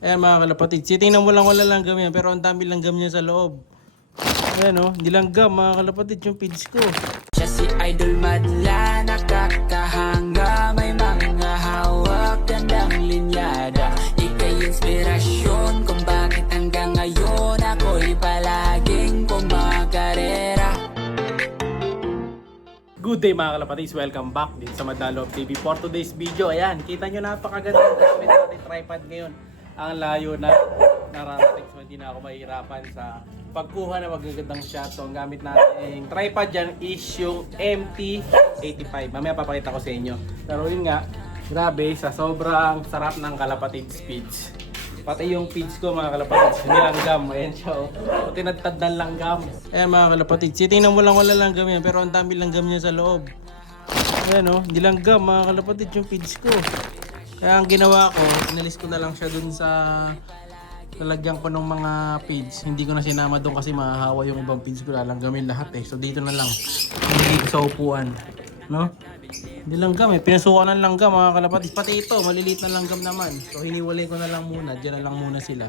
Ayan mga kalapatid, titingnan mo lang wala langgam yan, pero ang dami langgam niya sa loob. Ayan o, hindi langgam mga kalapatid yung feeds ko. Siya si Idol Madla, nakakahanga, may mga hawak, gandang linyada. Ika'y inspirasyon kung bakit hanggang ngayon ako'y palaging pumakarera. Good day mga kalapatids, welcome back din sa Madla Love TV. For today's video, ayan, kita nyo napakagandang gamit natin tripod ngayon. Ang layo na nararating, so hindi na ako mahihirapan sa pagkuha ng magagandang shot. So ang gamit natin tripod dyan is yung MT85. Mamaya papakita ko sa inyo. Pero yun nga, grabe, sa sobrang sarap ng kalapatids feeds. Pati yung feeds ko mga kalapatids, hindi langgam. Ayan siya o. So, tinadtad ng langgam. Ayan mga kalapatids, titingnan mo lang wala langgam yan, pero ang dami langgam niya sa loob. Ayan o, hindi langgam mga kalapatids yung feeds ko. Kaya ang ginawa ko, inalis ko na lang siya dun sa lalagyan ko ng mga feeds. Hindi ko na sinama doon kasi mahahawa yung ibang feeds ko, lalanggamin lahat eh. So dito na lang, dito sa upuan. No? Hindi langgam eh, pinasukan ng langgam mga kalapatids. Pati ito, maliliit na langgam naman. So hiniwalay ko na lang muna, dyan na lang muna sila.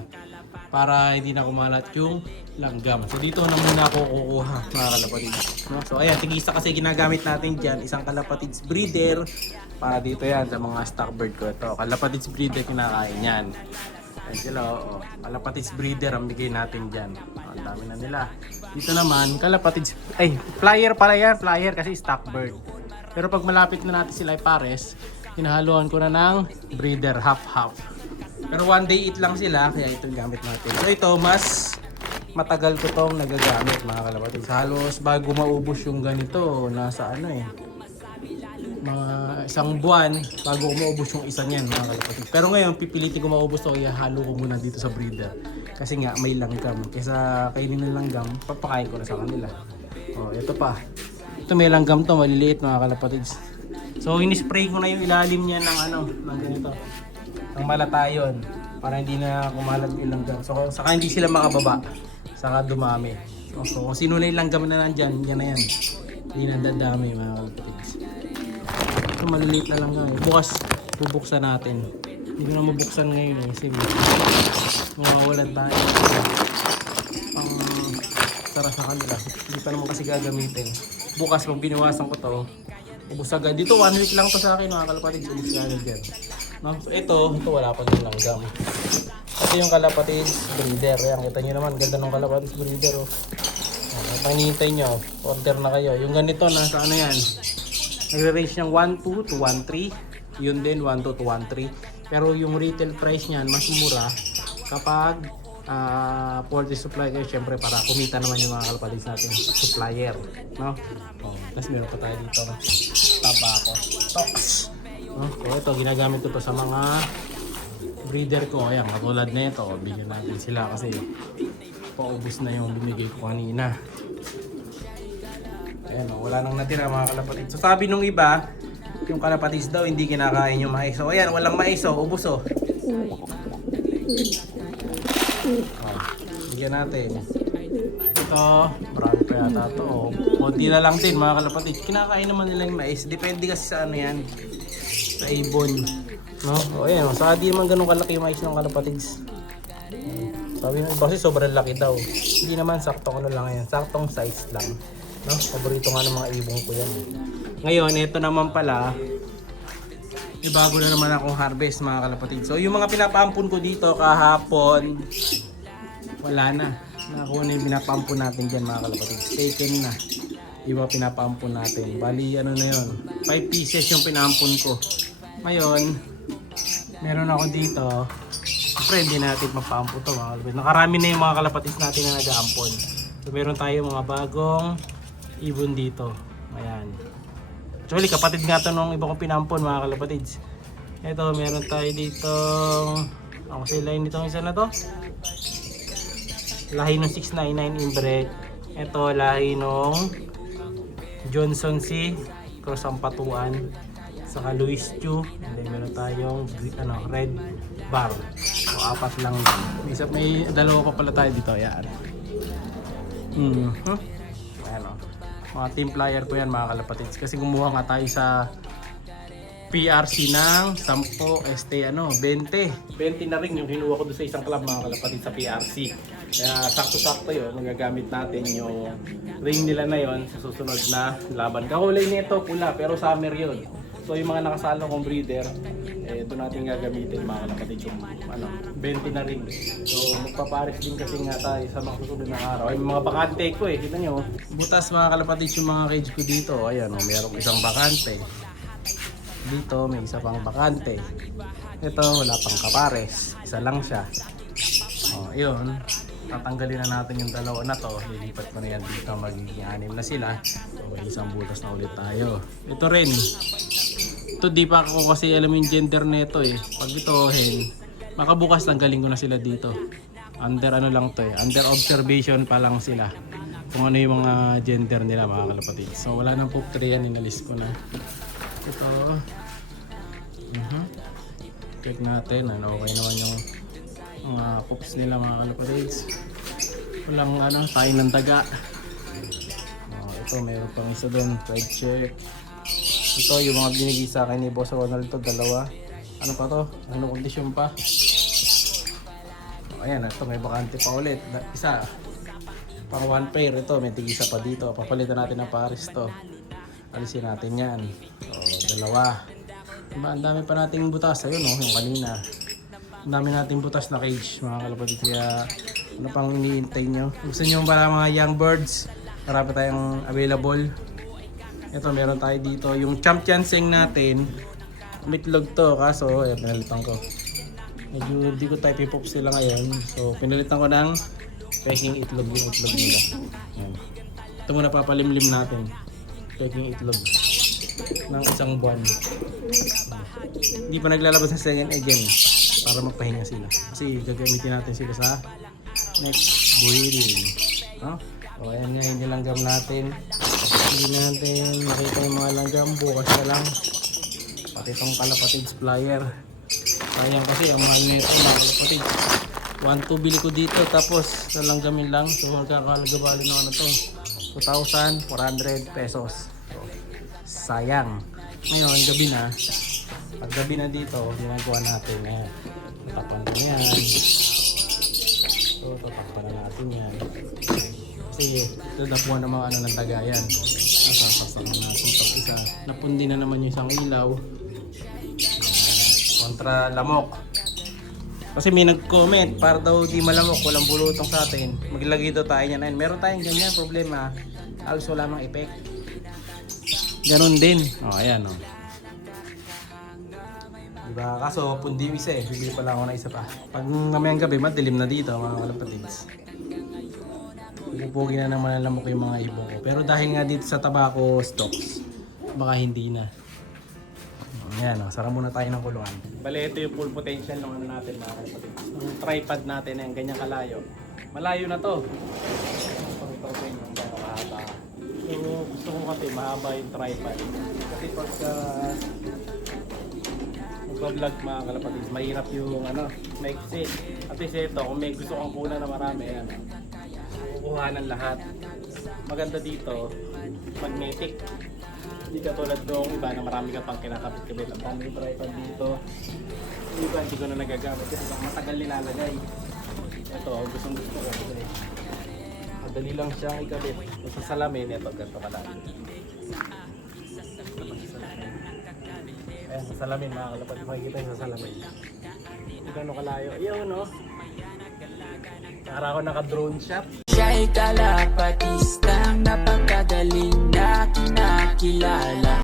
Para hindi na kumalat yung langgam. So dito na muna ako kukuha mga kalapatids. No? So ayan, tigisa kasi ginagamit natin dyan, isang kalapatids breeder. Para dito yan sa mga stock bird ko. Ito, kalapatids breeder kinakain yan. Ayan sila, oh. Kalapatids breeder ang bigay natin dyan. Oh, ang dami na nila. Dito naman, kalapatids, flyer pala yan, flyer kasi stock bird. Pero pag malapit na natin sila ay pares, hinahaluan ko na ng breeder, half-half. Pero one day eat lang sila, kaya ito yung gamit natin. So ito, mas matagal ko itong nagagamit mga kalapatids. Halos bago maubos yung ganito, nasa mga isang buwan bago ko maubos yung isa niyan mga kalapatids. Pero ngayon pipilitin ko maubos to, kaya halo ko muna dito sa breeder. Kasi nga may langgam. Kaysa kainin ng langgam, papakain ko na sa kanila. Oh, ito pa. Ito may langgam to, maliliit mga kalapatids. So ini-spray ko na yung ilalim niya ng ng ganito. Ng malatayon para hindi na kumalat yung langgam. So saka hindi sila makababa. Saka dumami. So kung sino na yung langgam na nandyan, yan na yan. Hindi na dadami mga kalapatids. Ito maliliit na lang ngayon. Bukas bubuksan natin. Hindi ko na mabuksan ngayon eh. Kasi mawawalan tayo pang tara sa kanila. Hindi pa naman kasi gagamitin. Bukas pag biniwasan ko to, ubus agad. Dito 1 week lang to sa akin mga kalapatids. Ubus agad yan. No? So ito wala pa din langgam. Ito yung kalapatids breeder. Ayan, kita nyo naman. Ganda ng kalapatids breeder. Oh. Panginintay nyo. Order na kayo. Yung ganito nasa ano yan. Nagre-range ng 1.2 to 1.3. Yun din 1.2 to 1.3. Pero yung retail price niyan mas mura kapag for the supply kayo, syempre para kumita naman yung mga kalapatids natin supplier, no? Oh, tapos meron pa tayo dito no? Tabako stocks, no? So ito ginagamit ko to sa mga breeder ko. Ayan, katulad na ito, bigyan natin sila kasi paubos na yung binigay ko kanina. Ayan, wala nang natira mga kalapatids. So sabi nung iba, yung kalapatids daw hindi kinakain yung mais. So ayan, walang mais ubos bigyan natin. Ito, marami pa yata ito. Konti na lang din mga kalapatids. Kinakain naman nila yung mais. Depende kasi sa ano yan, sa ibon. No? O ayan, saka di naman ganun kalaki yung mais ng kalapatids. Sabi ng iba kasi sobrang laki daw. Hindi naman, saktong lang yan. Saktong size lang. No? Paborito nga ng mga ibon ko yan. Ngayon, ito naman pala, bago na naman akong harvest mga kalapatids. So yung mga pinapaampun ko dito kahapon, wala na. Nakakuha na yung pinapaampun natin dyan mga kalapatids. Taken na. Iba pinapaampun natin. Bali ano na yun, 5 pieces yung pinaampun ko. Ngayon, meron ako dito. Siyempre hindi natin mapaampun to mga kalapatids. Nakarami na yung mga kalapatids natin na nag-aampun. So meron tayo mga bagong ibon dito. Ayan. Actually, kapatid nga ito nung iba kong pinampon mga kalapatids. Ito, meron tayo dito. Ako sa line nitong isa na to. Lahi ng 699 inbred. Ito, lahi nung Johnson C. Cross ang patuan. Saka Louis Chu. And then meron tayong red bar. So, 4 lang. May dalawa pa pala tayo dito. Ayan. Ayan o. Mga team flyer ko yan mga kalapatids. Kasi gumawa nga tayo sa PRC ng 10, 20. 20 na rin yung kinuha ko doon sa isang club mga kalapatid sa PRC. Kaya sakto-sakto yun, magagamit natin yung ring nila na yon sa susunod na laban. Kakulay nito pula pero summer yun. So yung mga nakasalo kong breeder, doon natin gagamitin mga kalapatid yung 20 na ring. So magpapares din kasi nga tayo sa mga susunod na araw. Ay mga bakante ko kita nyo. Butas mga kalapatid yung mga cage ko dito. Ayan mayroong isang bakante. Dito may isa pang bakante. Ito wala pang kapares. Isa lang siya. Yun. Tatanggalin na natin yung dalawa na to. Lilipat ko na yan dito. Magiging 6 na sila. So may isang butas na ulit tayo. Ito rin. Ito di pa ako kasi alam yung gender nito Pag ito hen, makabukas tanggalin ko na sila dito. Under lang to Under observation pa lang sila. Kung ano yung mga gender nila mga kalapatid. So wala nang poop tray yan. Inalis ko na. Ito. Check natin. Okay naman yung mga poops nila mga kalapatids. Walang tayo ng daga. Ito mayroon pang isa doon. Side check. Ito yung mga binigay sa akin ni Boss Ronald to. Dalawa. Ano pa to? Ano kondisyon pa? Ayan. Ito may bakante pa ulit. Isa. Pang 1 pair. Ito may tigisa pa dito. Papalitan natin ng pares to. Alisin natin yan. So, dalawa. Ang dami pa nating butas. Ayun yung kanina. Ang dami nating butas na cage mga kalapatid. Kaya ano pang hinihintay nyo? Gusto nyo para mga young birds? Marami tayong available. Ito meron tayo dito. Yung champion sing natin. Mitlog to. Kaso pinalitan ko. Medyo hindi ko type pop sila ngayon. So pinalitan ko ng peking itlog yung itlog nila. Yan. Ito muna papalimlim natin. Peking itlog ng isang buwan. Hindi pa naglalabas ng second egg yan para magpahinga sila. Kasi gagamitin natin sila sa next breeding. O ayan nga yung langgam natin. Hindi natin makita yung mga langgam. Bukas na lang. Pati itong kalapatids flyer. Sayang kasi ang mahal nito mga kalapatids. 1-2 bili ko dito tapos nalanggamin lang. So magkakalaga bali ng to 2,400 pesos. So, sayang. Ngayon, gabi na. Pag gabi na dito, ginagawa natin. Tapan na yan. So, tapan na natin yan. Kasi, ito napuha ng mga ng tagayan. Nasasasak na natin ito isa. Napundi na naman yung isang ilaw. Kontra lamok. Kasi may nag-comment para daw di malamok, walang bulutong sa atin. Maglagay daw tayo niyan. Meron tayong ganyan problema. Halos wala mang effect. Ganon din. Ayan Diba? Kaso pundi yung isa bibili pala ako na isa pa. Pag mamayang gabi, madilim na dito mga kalapatids. Pupugi na naman ang lamok yung mga ibon ko. Pero dahil nga dito sa tobacco stocks, baka hindi na. Ayan sara muna tayo ng kulungan. Bale, ito yung full potential ng ano natin mga kalapatids. Yung tripod natin yung ganyan kalayo. Malayo na to. So, gusto ko kasi mahaba yung tripod. Kasi pagka mag-vlog mga kalapatids, mahirap yung maiksi. At least ito, kung may gusto kang kunan na marami, kukuhanan lahat. Maganda dito, magnetic. Hindi ka tulad doong iba na marami ka pang kinakabit-kabit. Ang dami yung tripod dito. Yung iba hindi ko na nagagamit kasi matagal nilalagay. Ito, gustong-gusto ko kasi madali lang siyang ikabit. Sa salamin, ito, ganito ka lang. Ayan, sa salamin mga kalapatids, makikita yung sa salamin. Kung gano'n kalayo. Iyon para ako naka-drone shot. Siya'y kalapatistang napakagaling na kinakilala.